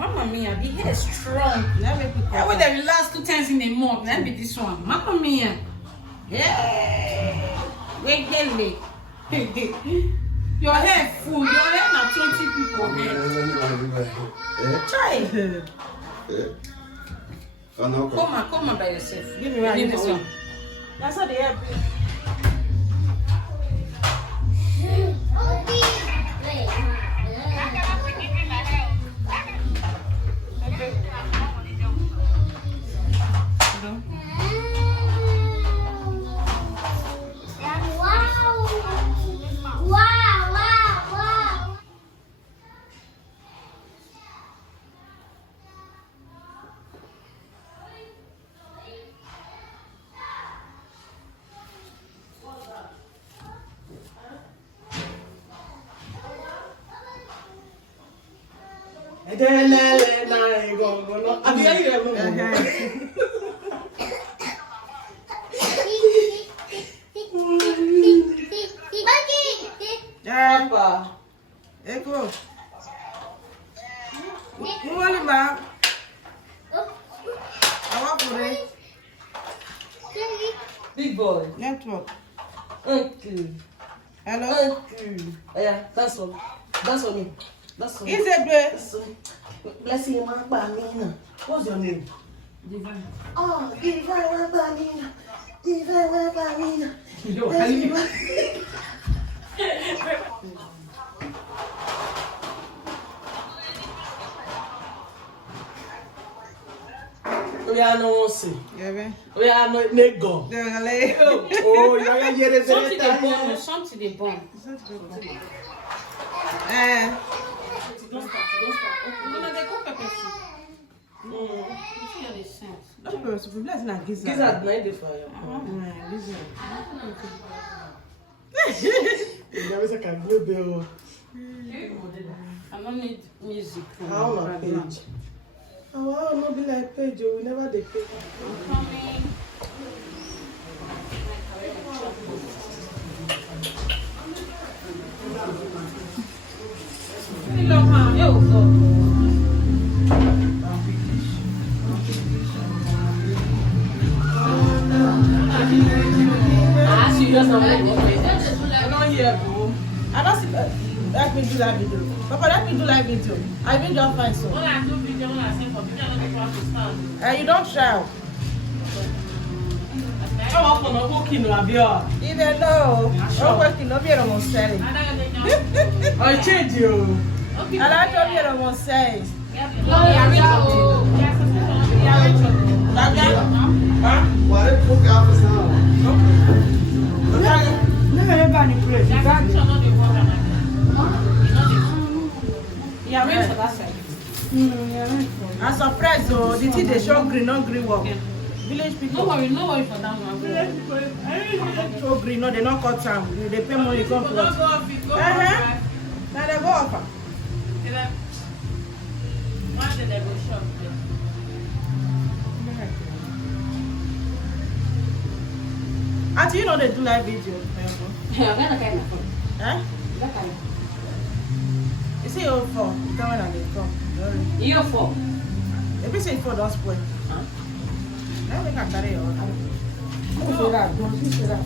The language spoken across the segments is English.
Mamma mia, the hair is strong. I would have last 2 times in a month. Let me this one. Mamma mia. Yeah. Wait, your hair full. Your hair not 20 people. Try. Come on by yourself. Give me this one. That's how the hair. Big boy. Network. Uncle. Hello? Uncle. Yeah, that's for me. That's for me. That's for me. Is it good? Blessing you, man. What's your name? Divine. Oh, Divine Bamina. Divine Bamina. Yo, Halima. We are no one see. Yeah, we are no nego. Oh, you are here. Something they bomb. Don't start. No, they cook pepper soup. You see how they sense. Pepper soup, let's not gizzard. Gizzard, not the fire. I don't need music. How long page? Oh, wow, not be like page. We never did page. I'm coming. I don't see. Let me do that video. Papa, let me do that video. I will just find so. When I do video, when I sing for video, I don't to stand. You don't shout. I'm up on a walking of your. You don't know. I'm working over here on selling. I change you. I like to hear on selling. Yeah, wait for that side. I'm surprised though, the thing they show green, not green work. Village people. No worry for that one. Village people, show green, no, they not cut time. They pay money, come to us. Now they go up. One day they go shop. Auntie, you know they do live video. Yeah, I'm kind of fun. Huh? You see your 4, you tell me that they come. Your 4? If you say 4, don't spoil. Huh? Now we can carry on. Don't say that. Don't say that.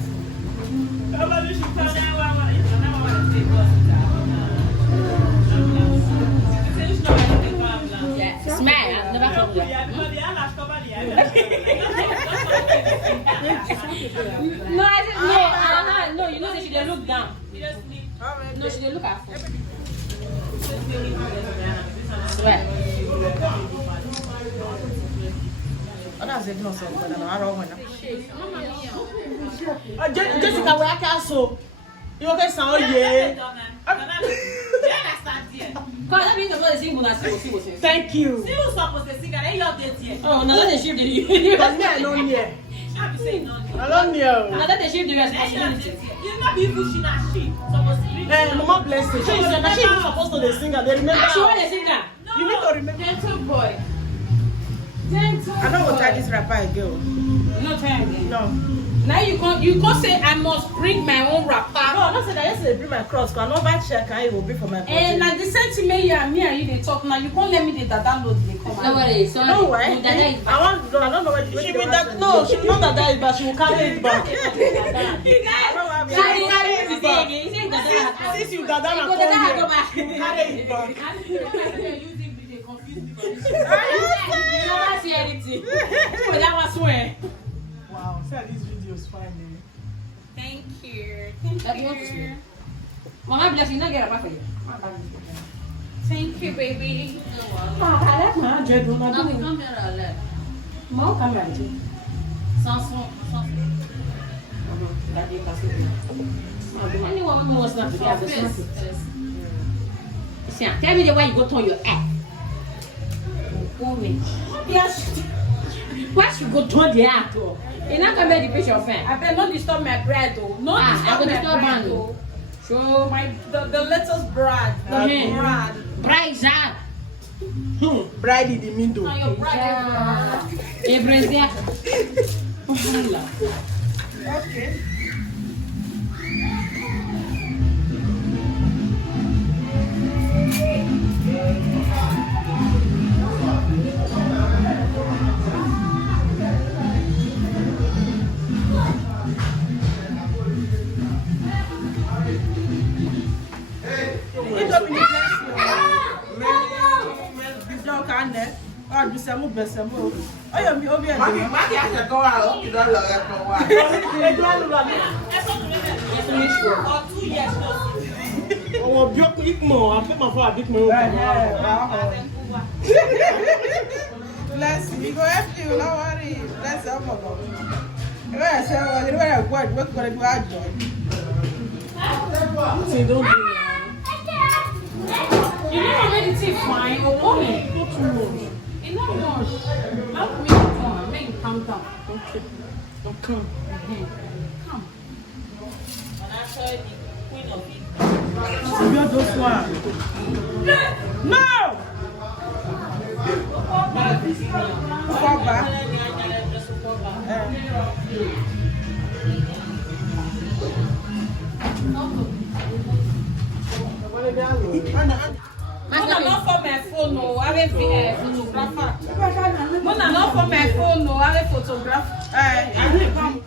Yeah, smile. Never come there. No, I said no. No, you know that she didn't look down. No, she didn't look at phone. Swear. Jessica, where I can so you okay? Sound yeah. Thank you. Oh, now they shift the. That's me. I don't hear. I don't know. Now that they shift the responsibility. You not be pushing that shit. Mama bless you. She is supposed to be singer. They remember. She was a singer. You need to remember. Gentle boy. I don't want to tie this wrapper again. No tie again. No. Now you can't say I must bring my own wrapper. No, I'm not saying that yesterday bring my cross, because I know that check it will be for my body. And like the sentiment you and you they talk now, you can't let me the download they come. No worry, sorry. No way. I I don't know what She mean that no, she know that is, but she will carry it back. Since you dada na come here, you carry it back. You never see anything. That was swear. Wow, see how this video is fine. Thank you. That you want to smell. Mama bless you, not get a back for you. Thank you, baby. Come here, Alec. Mom, come here. Sanson. Any woman who was not to have the tell me the way you go turn your ass. Yes. Why should go turn the ass? You're not going to make the picture of fan. I better not disturb my bread, though. Not disturb my bread, though. So the latest bread. The bread. Bride. Bride in the window. Now your bread. Brazil. Okay. Oh, big more. I put my father big more. Bless you. We go help you. Don't worry. Bless you. You better say, well, you better work. We're going to do our job. See, don't do that. You never made the tea fine or what? Not too much. It's not much. Help me to come. Make it calm down. Okay. Don't come. Come. You're those one. No! Fall back. Mona not for my phone, no. I have a photographer. Mona not for my phone, no. I have a photographer. I didn't come.